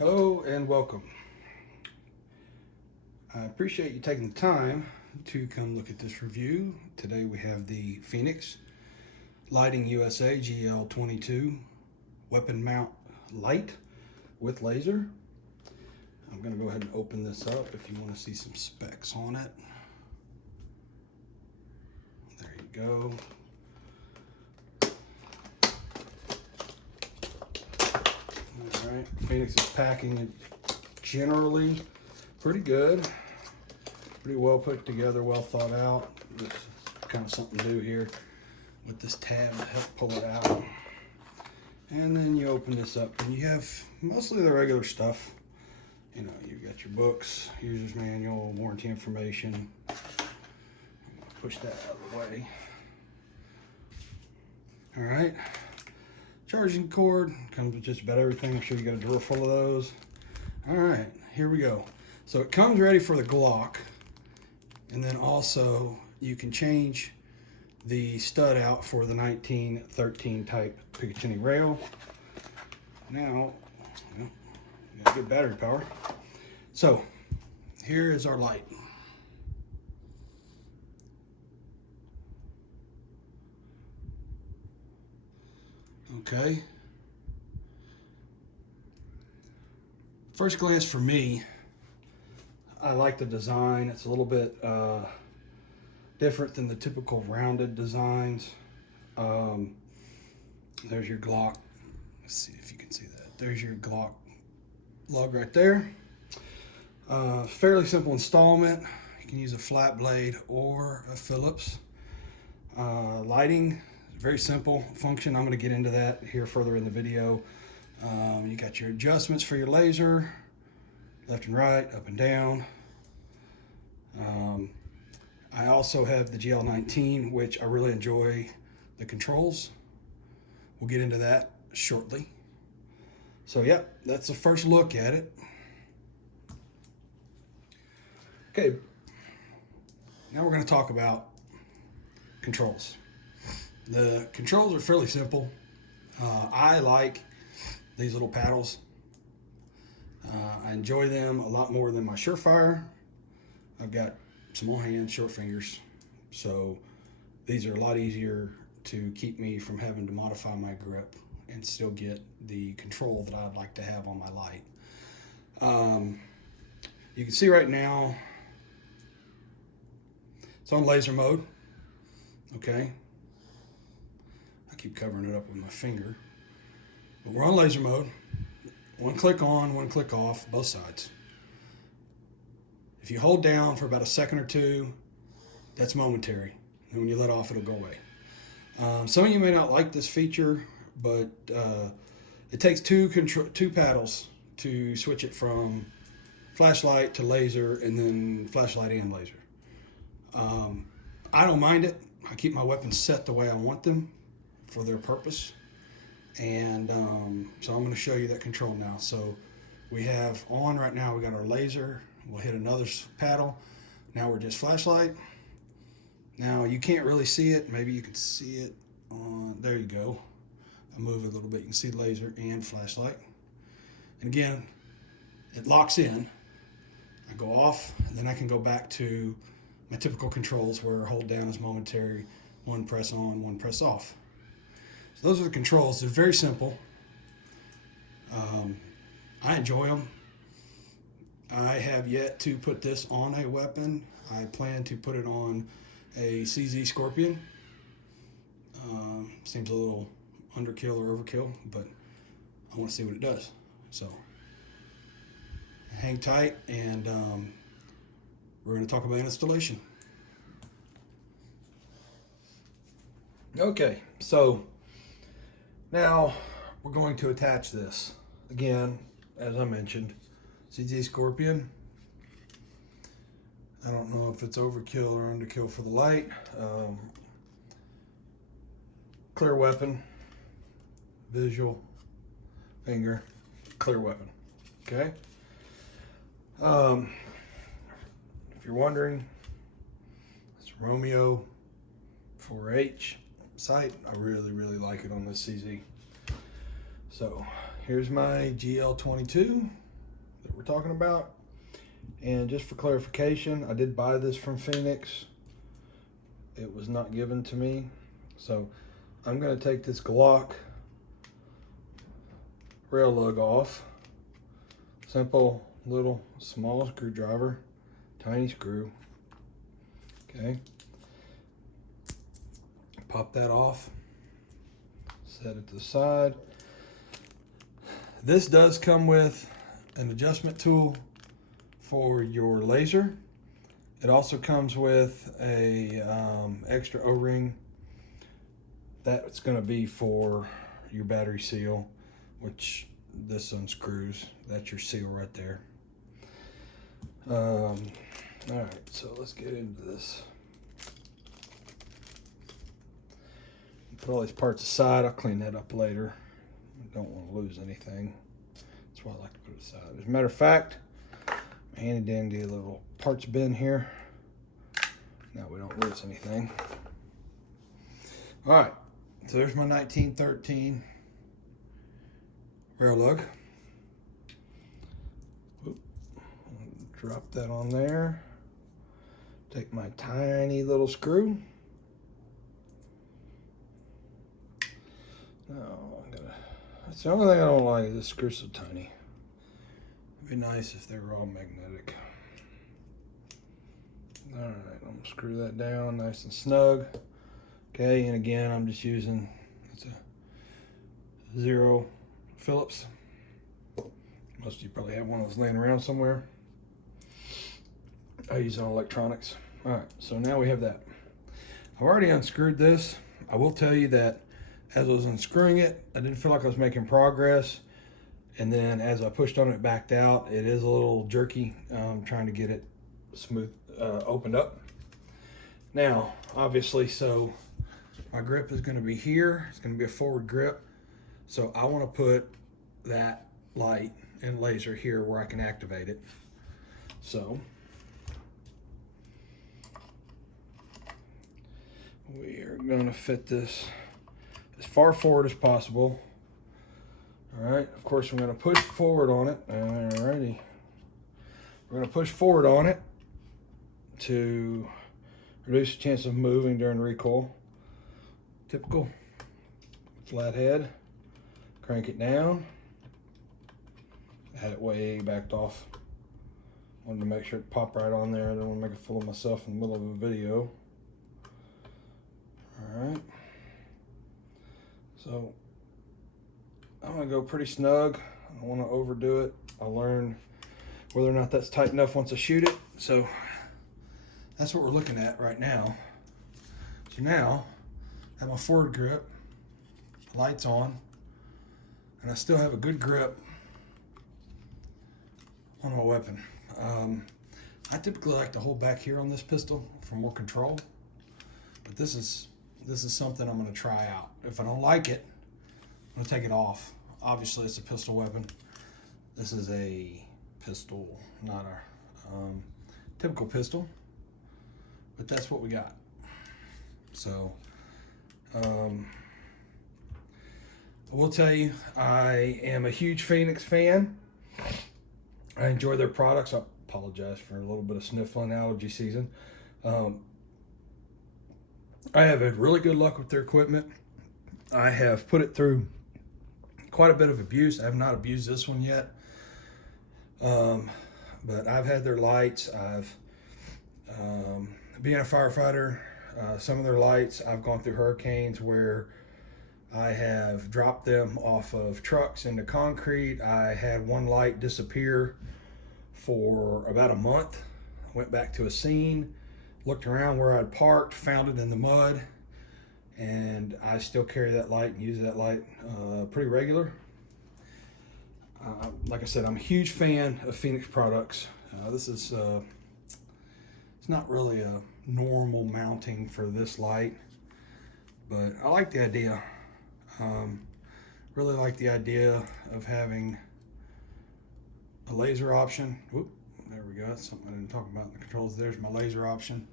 Hello and welcome. I appreciate you taking the time to come look at this review. Today we have the Fenix Lighting USA GL22 weapon mount light with laser. I'm going to go ahead and open this up if you want to see some specs on it. There you go. Alright, Fenix's packing is generally pretty good. Pretty well put together, well thought out. This is kind of something new here with this tab to help pull it out. And then you open this up and you have mostly the regular stuff. You know, you've got your books, user's manual, warranty information. Push that out of the way. Alright. Charging cord comes with just about everything. I'm sure you got a drawer full of those. All right, here we go. So it comes ready for the Glock, and then also you can change the stud out for the 1913 type Picatinny rail. Now, you got good battery power. So here is our light. Okay. First glance for me, I like the design. It's a little bit different than the typical rounded designs. There's your Glock. Let's see if you can see that. There's your Glock lug right there. Fairly simple installment. You can use a flat blade or a Phillips. Lighting. Very simple function. I'm going to get into that here further in the video. You got your adjustments for your laser, left and right, up and down. I also have the GL19, which I really enjoy the controls. We'll get into that shortly. So yeah, that's the first look at it. Okay, now we're going to talk about controls. The controls are fairly simple. I like these little paddles. I enjoy them a lot more than my Surefire. I've got small hands, short fingers, so these are a lot easier to keep me from having to modify my grip and still get the control that I'd like to have on my light. You can see right now it's on laser mode. Okay. Keep covering it up with my finger, but we're on laser mode. One click on, one click off, both sides. If you hold down for about a second or two, that's momentary, and when you let off, it'll go away. Some of you may not like this feature, but it takes two paddles to switch it from flashlight to laser, and then flashlight and laser. I don't mind it. I keep my weapons set the way I want them for their purpose, and so I'm going to show you that control now. So we have on right now, we got our laser. We'll hit another paddle. Now we're just flashlight. Now you can't really see it. Maybe you can see it on, there you go. I move it a little bit, you can see laser and flashlight. And again, it locks in. I go off, and then I can go back to my typical controls where hold down is momentary, one press on, one press off. So those are the controls. They're very simple. I enjoy them. I have yet to put this on a weapon. I plan to put it on a CZ Scorpion. Seems a little underkill or overkill, but I want to see what it does. So hang tight, and we're going to talk about installation. Okay, so now we're going to attach this. Again, as I mentioned, CZ Scorpion. I don't know if it's overkill or underkill for the light. Clear weapon, visual, finger, clear weapon. Okay. If you're wondering, it's Romeo 4H sight. I really like it on this CZ. So here's my GL22. we're talking about. And just for clarification, I did buy this from Fenix. It was not given to me. So I'm going to take this Glock rail lug off. Simple little small screwdriver, tiny screw. Okay. Pop that off. Set it to the side. This does come with an adjustment tool for your laser. It also comes with a extra O-ring. That's going to be for your battery seal, which this unscrews. That's your seal right there. All right, so let's get into this. Put all these parts aside. I'll clean that up later. I don't want to lose anything. That's why I like to put it aside. As a matter of fact, handy dandy little parts bin here. Now we don't lose anything. All right, so there's my 1913 rail lug. Drop that on there. Take my tiny little screw. That's the only thing I don't like, is this screw's so tiny. It'd be nice if they were all magnetic. All right, I'm gonna screw that down nice and snug. Okay, and again, I'm just using, it's a 0 Phillips. Most of you probably have one of those laying around somewhere. I use it on electronics. All right, so now we have that. I've already unscrewed this. I will tell you that as I was unscrewing it, I didn't feel like I was making progress. And then as I pushed on it, backed out, it is a little jerky. Trying to get it smooth, opened up. Now, obviously, so my grip is gonna be here. It's gonna be a forward grip. So I wanna put that light and laser here where I can activate it. So we are gonna fit this as far forward as possible. All right, of course, I'm gonna push forward on it. Alrighty. We're gonna push forward on it to reduce the chance of moving during recoil. Typical flat head. Crank it down. I had it way backed off. Wanted to make sure it popped right on there. I didn't want to make a fool of myself in the middle of a video. All right. So I'm gonna go pretty snug. I don't want to overdo it. I'll learn whether or not that's tight enough once I shoot it. So that's what we're looking at right now. So now I have my forward grip, lights on, and I still have a good grip on my weapon. I typically like to hold back here on this pistol for more control, but this is something I'm going to try out. If I don't like it, I'm going to take it off. Obviously, it's a pistol weapon. This is a pistol, not a typical pistol, but that's what we got. So I will tell you, I am a huge Fenix fan. I enjoy their products. I apologize for a little bit of sniffling, allergy season. I have had really good luck with their equipment. I have put it through quite a bit of abuse. I have not abused this one yet. But I've had their lights. Being a firefighter, some of their lights, I've gone through hurricanes where I have dropped them off of trucks into concrete. I had one light disappear for about a month. I went back to a scene, looked around where I'd parked, found it in the mud, and I still carry that light and use that light pretty regular. Like I said, I'm a huge fan of Fenix products. This is it's not really a normal mounting for this light, but I like the idea. Really like the idea of having a laser option. Whoop, there we go. That's something I didn't talk about in the controls. There's my laser option.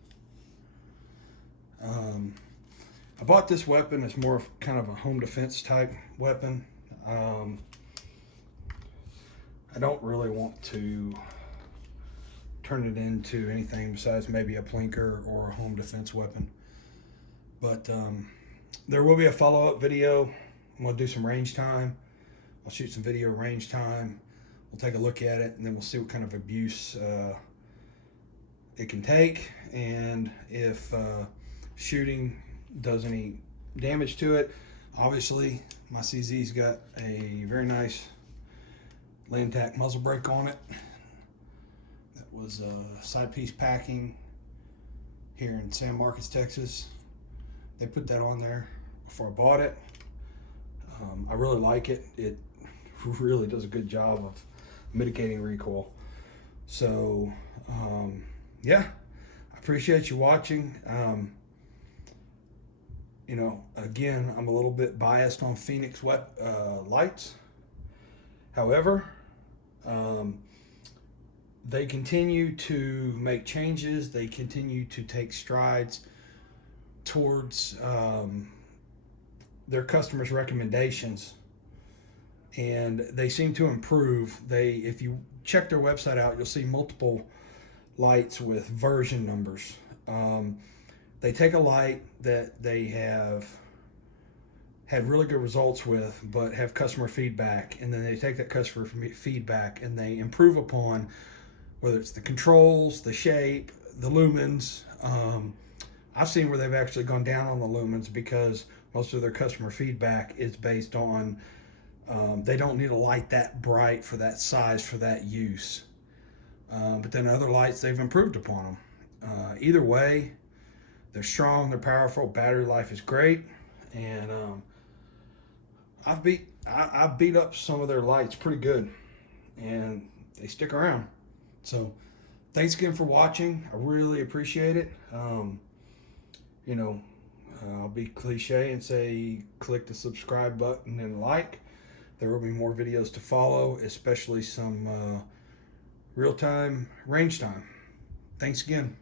I bought this weapon as more of kind of a home defense type weapon. I don't really want to turn it into anything besides maybe a plinker or a home defense weapon. But there will be a follow-up video. I'm going to do some range time. I'll shoot some video range time. We'll take a look at it, and then we'll see what kind of abuse it can take, and if shooting does any damage to it. Obviously, my CZ's got a very nice Land Tack muzzle brake on it. That was side piece packing here in San Marcos, Texas. They put that on there before I bought it. I really like it. It really does a good job of mitigating recoil. So yeah, I appreciate you watching. You know, again, I'm a little bit biased on Fenix lights. However, they continue to make changes. They continue to take strides towards their customers' recommendations, and they seem to improve. If you check their website out, you'll see multiple lights with version numbers. They take a light that they have had really good results with, but have customer feedback, and then they take that customer feedback and they improve upon, whether it's the controls, the shape, the lumens. I've seen where they've actually gone down on the lumens because most of their customer feedback is based on they don't need a light that bright for that size for that use. But then other lights, they've improved upon them. Either way, they're strong, they're powerful, battery life is great, and I've beat up some of their lights pretty good, and they stick around. So thanks again for watching. I really appreciate it. You know, I'll be cliche and say click the subscribe button and like. There will be more videos to follow, especially some real-time range time. Thanks again.